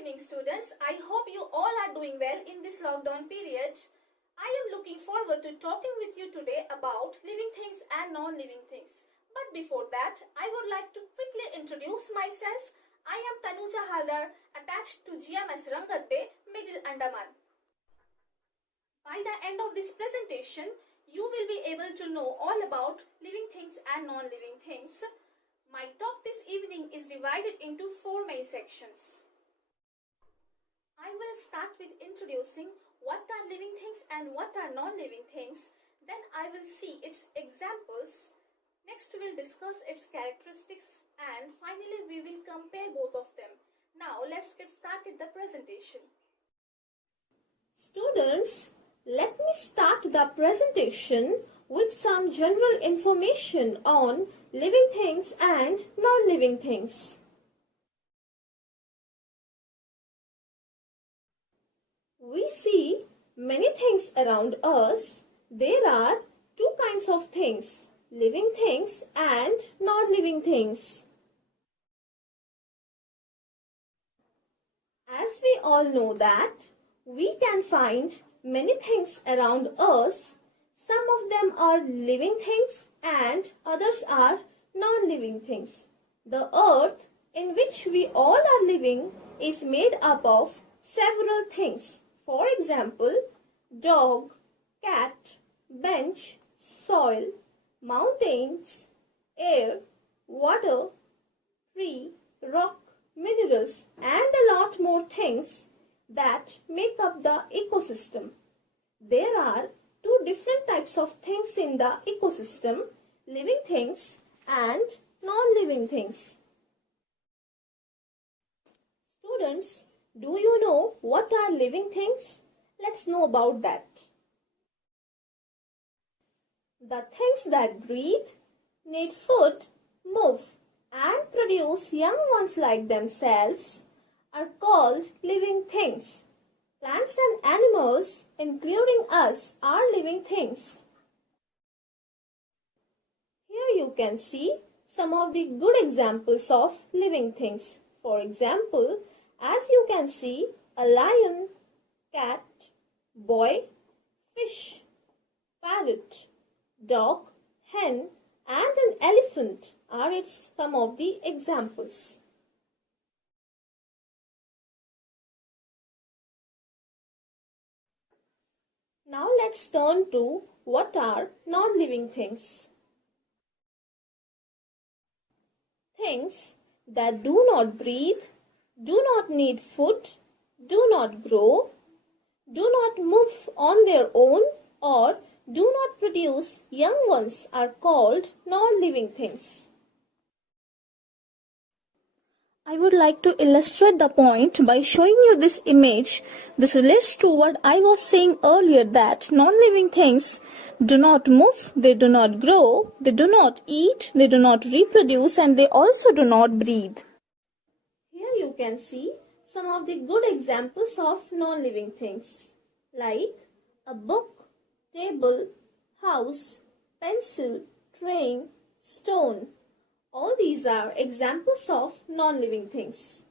evening, students. I hope you all are doing well in this lockdown period. I am looking forward to talking with you today about living things and non-living things. But before that, I would like to quickly introduce myself. I am Tanuja Haldar, attached to GMS Rangatpe, Middle Andaman. By the end of this presentation, you will be able to know all about living things and non-living things. My talk this evening is divided into 4 main sections. I will start with introducing what are living things and what are non-living things. Then I will see its examples. Next we will discuss its characteristics and finally we will compare both of them. Now let's get started the presentation. Students, let me start the presentation with some general information on living things and non-living things. We see many things around us. There are 2 kinds of things, living things and non-living things. As we all know that we can find many things around us. Some of them are living things and others are non-living things. The earth in which we all are living is made up of several things. For example, dog, cat, bench, soil, mountains, air, water, tree, rock, minerals, and a lot more things that make up the ecosystem. There are 2 different types of things in the ecosystem, living things and non-living things. Students, do you know what are living things? Let's know about that. The things that breathe, need food, move, and produce young ones like themselves are called living things. Plants and animals, including us, are living things. Here you can see some of the good examples of living things. For example, as you can see, a lion, cat, boy, fish, parrot, dog, hen, and an elephant are some of the examples. Now let's turn to what are non-living things. Things that do not breathe, do not need food, do not grow, do not move on their own, or do not produce young ones are called non-living things. I would like to illustrate the point by showing you this image. This relates to what I was saying earlier, that non-living things do not move, they do not grow, they do not eat, they do not reproduce, and they also do not breathe. Here you can see some of the good examples of non-living things like a book, table, house, pencil, train, stone. All these are examples of non-living things.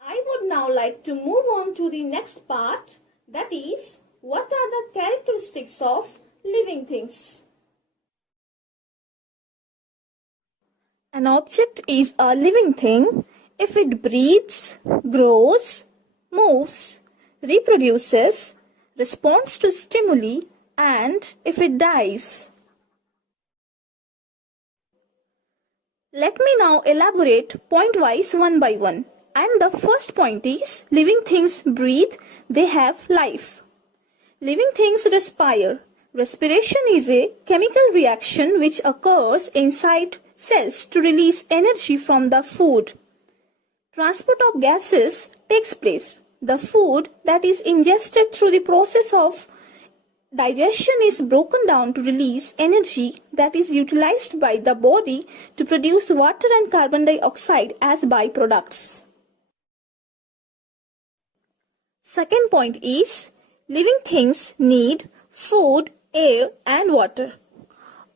I would now like to move on to the next part, that is, what are the characteristics of living things? An object is a living thing if it breathes, grows, moves, reproduces, responds to stimuli, and if it dies. Let me now elaborate point-wise one by one. And the first point is, living things breathe, they have life. Living things respire. Respiration is a chemical reaction which occurs inside cells to release energy from the food. Transport of gases takes place. The food that is ingested through the process of digestion is broken down to release energy that is utilized by the body to produce water and carbon dioxide as byproducts. Second point is, living things need food, air, and water.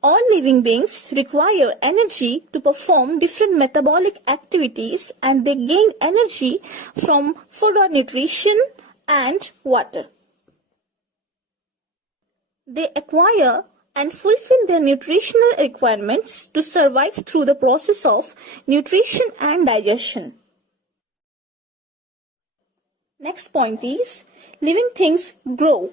All living beings require energy to perform different metabolic activities, and they gain energy from food or nutrition and water. They acquire and fulfill their nutritional requirements to survive through the process of nutrition and digestion. Next point is, living things grow.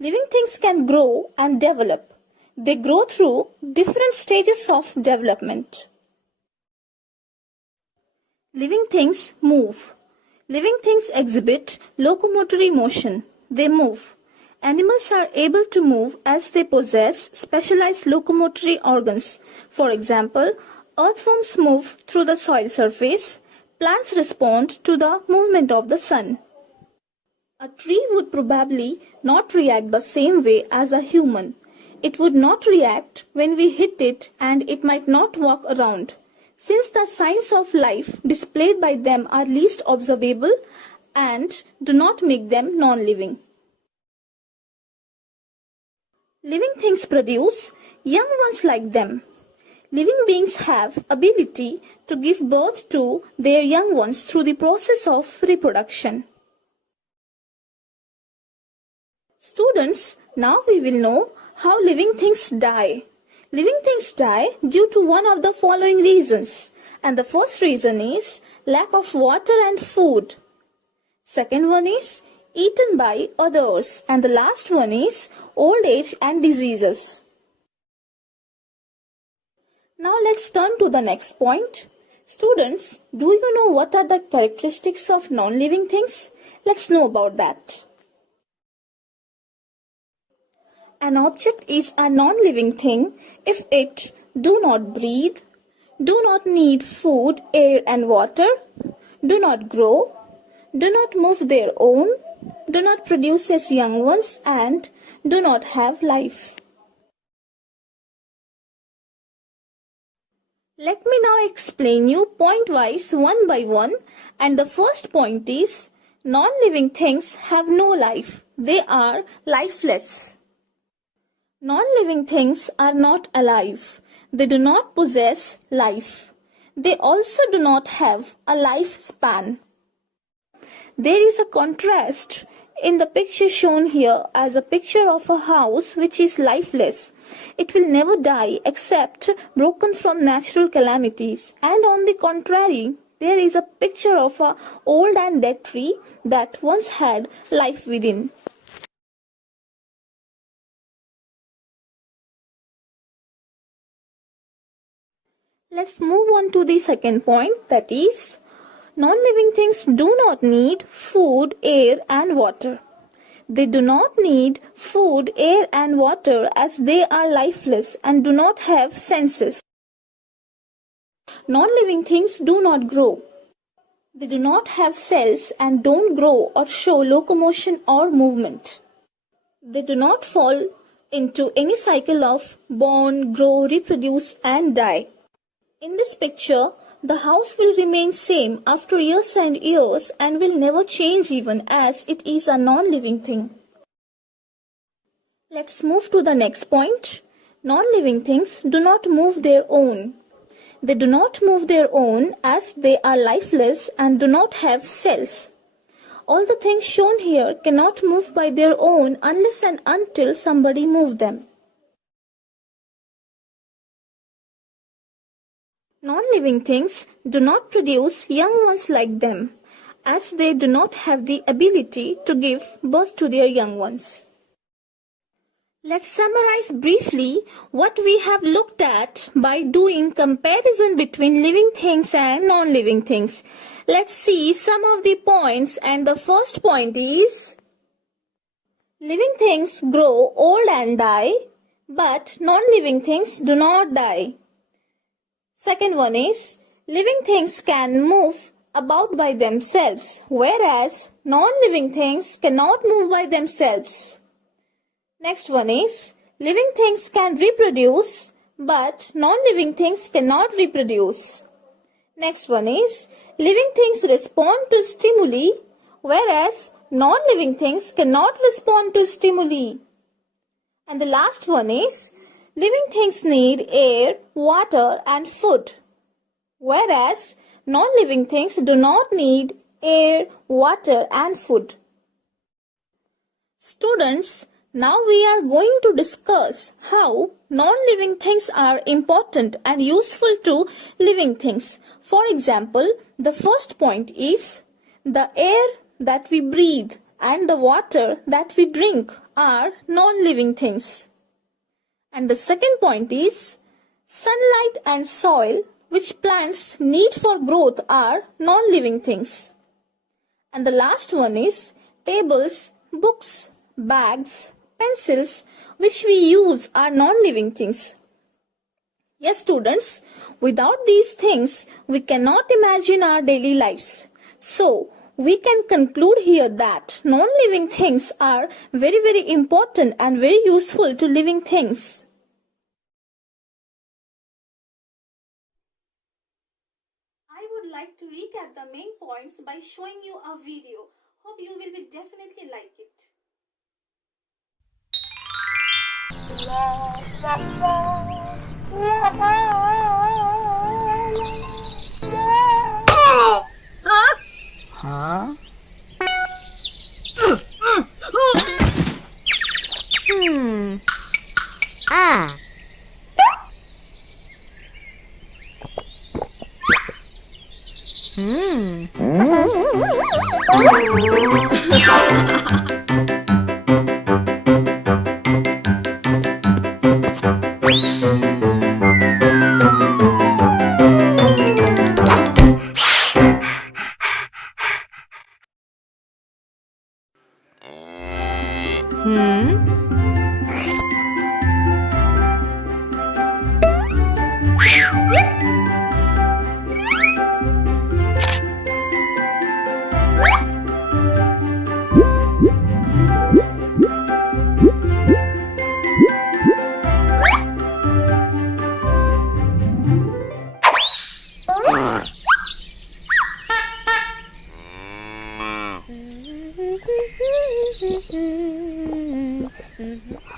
Living things can grow and develop. They grow through different stages of development. Living things move. Living things exhibit locomotory motion. They move. Animals are able to move as they possess specialized locomotory organs. For example, earthworms move through the soil surface. Plants respond to the movement of the sun. A tree would probably not react the same way as a human. It would not react when we hit it, and it might not walk around, since the signs of life displayed by them are least observable and do not make them non-living. Living things produce young ones like them. Living beings have ability to give birth to their young ones through the process of reproduction. Students, now we will know how living things die. Living things die due to one of the following reasons. And the first reason is lack of water and food. Second one is eaten by others. And the last one is old age and diseases. Now let's turn to the next point. Students, do you know what are the characteristics of non-living things? Let's know about that. An object is a non-living thing if it do not breathe, do not need food, air and water, do not grow, do not move their own, do not produce as young ones, and do not have life. Let me now explain you point-wise one by one, and the first point is non-living things have no life. They are lifeless. Non-living things are not alive. They do not possess life. They also do not have a lifespan. There is a contrast in the picture shown here as a picture of a house which is lifeless. It will never die except broken from natural calamities. And on the contrary, there is a picture of an old and dead tree that once had life within. Let's move on to the second point, that is, non-living things do not need food, air and water. They do not need food, air and water as they are lifeless and do not have senses. Non-living things do not grow. They do not have cells and don't grow or show locomotion or movement. They do not fall into any cycle of born, grow, reproduce and die. In this picture, the house will remain same after years and years and will never change even as it is a non-living thing. Let's move to the next point. Non-living things do not move their own. They do not move their own as they are lifeless and do not have cells. All the things shown here cannot move by their own unless and until somebody moves them. Non-living things do not produce young ones like them, as they do not have the ability to give birth to their young ones. Let's summarize briefly what we have looked at by doing comparison between living things and non-living things. Let's see some of the points, and the first point is living things grow old and die, but non-living things do not die. Second one is, living things can move about by themselves, whereas non-living things cannot move by themselves. Next one is, living things can reproduce, but non-living things cannot reproduce. Next one is, living things respond to stimuli, whereas non-living things cannot respond to stimuli. And the last one is, Living things need air, water and food, whereas non-living things do not need air, water and food. Students, now we are going to discuss how non-living things are important and useful to living things. For example, the first point is the air that we breathe and the water that we drink are non-living things. And the second point is sunlight and soil which plants need for growth are non-living things. And the last one is tables, books, bags, pencils which we use are non-living things. Yes, students, without these things we cannot imagine our daily lives. So, we can conclude here that non-living things are very important and very useful to living things. I would like to recap the main points by showing you a video. Hope you will be definitely like it.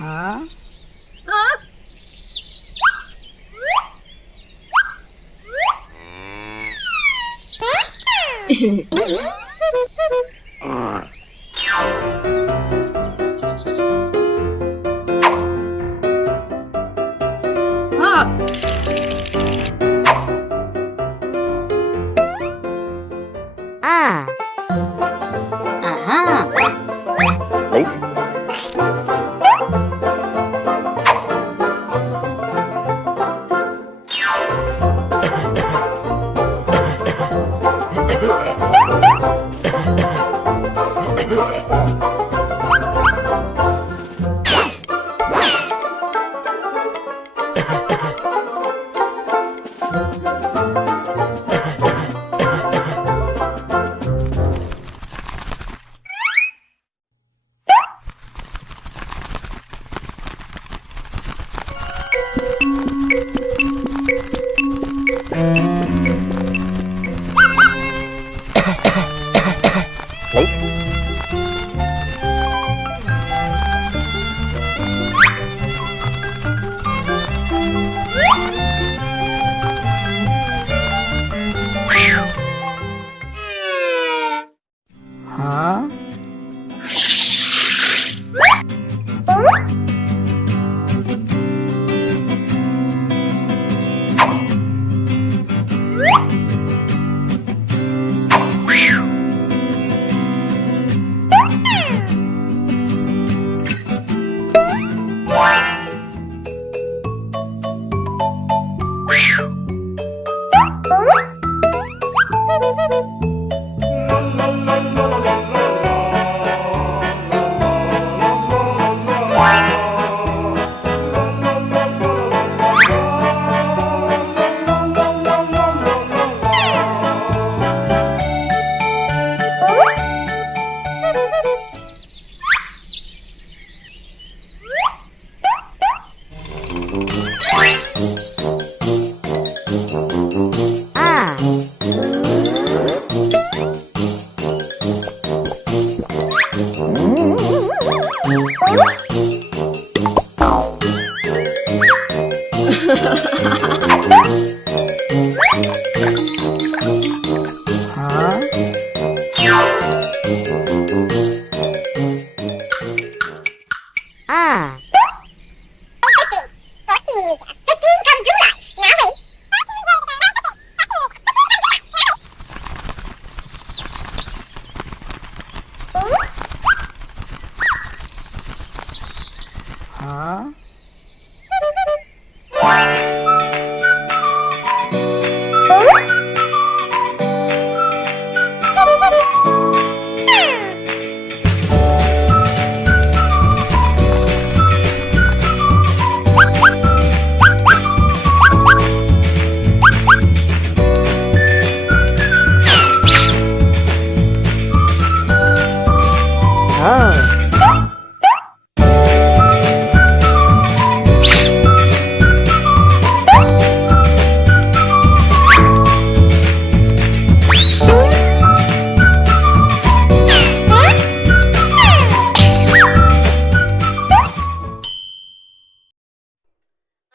Huh? Huh?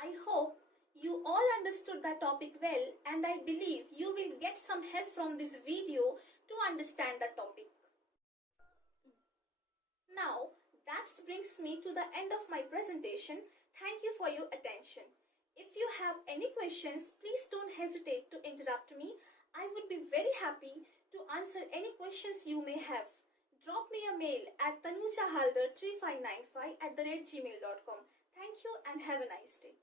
I hope you all understood the topic well, and I believe you will get some help from this video to understand the topic. Now, that brings me to the end of my presentation. Thank you for your attention. If you have any questions, please don't hesitate to interrupt me. I would be very happy to answer any questions you may have. Drop me a mail at tanujahalder3595@gmail.com. Thank you and have a nice day.